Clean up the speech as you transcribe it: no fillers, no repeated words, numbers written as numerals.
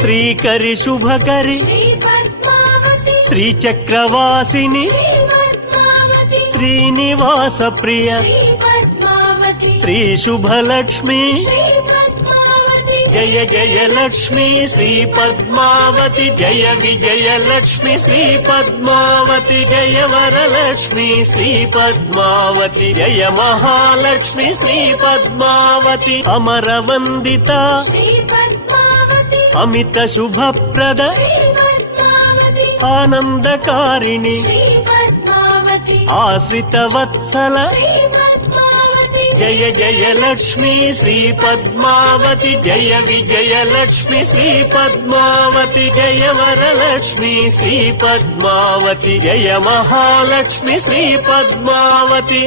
Srikari Shubhakari శ్రీచక్రవాసిని Srinivasa Priya Shri Subhalakshmi Jaya Jaya Lakshmi Shri Padmavati Jaya Vijaya Lakshmi Shri Padmavati Jaya Varalakshmi Shri Padmavati Jaya Mahalakshmi Shri Padmavati Amara వందిత Amit Subhaprada ఆనందకారిణి Ashrita Vatsala Jaya Jaya Lakshmi Shri Padmavati Jaya Vijaya Lakshmi Shri Padmavati Jaya Varalakshmi Shri Padmavati Jaya Mahalakshmi Shri Padmavati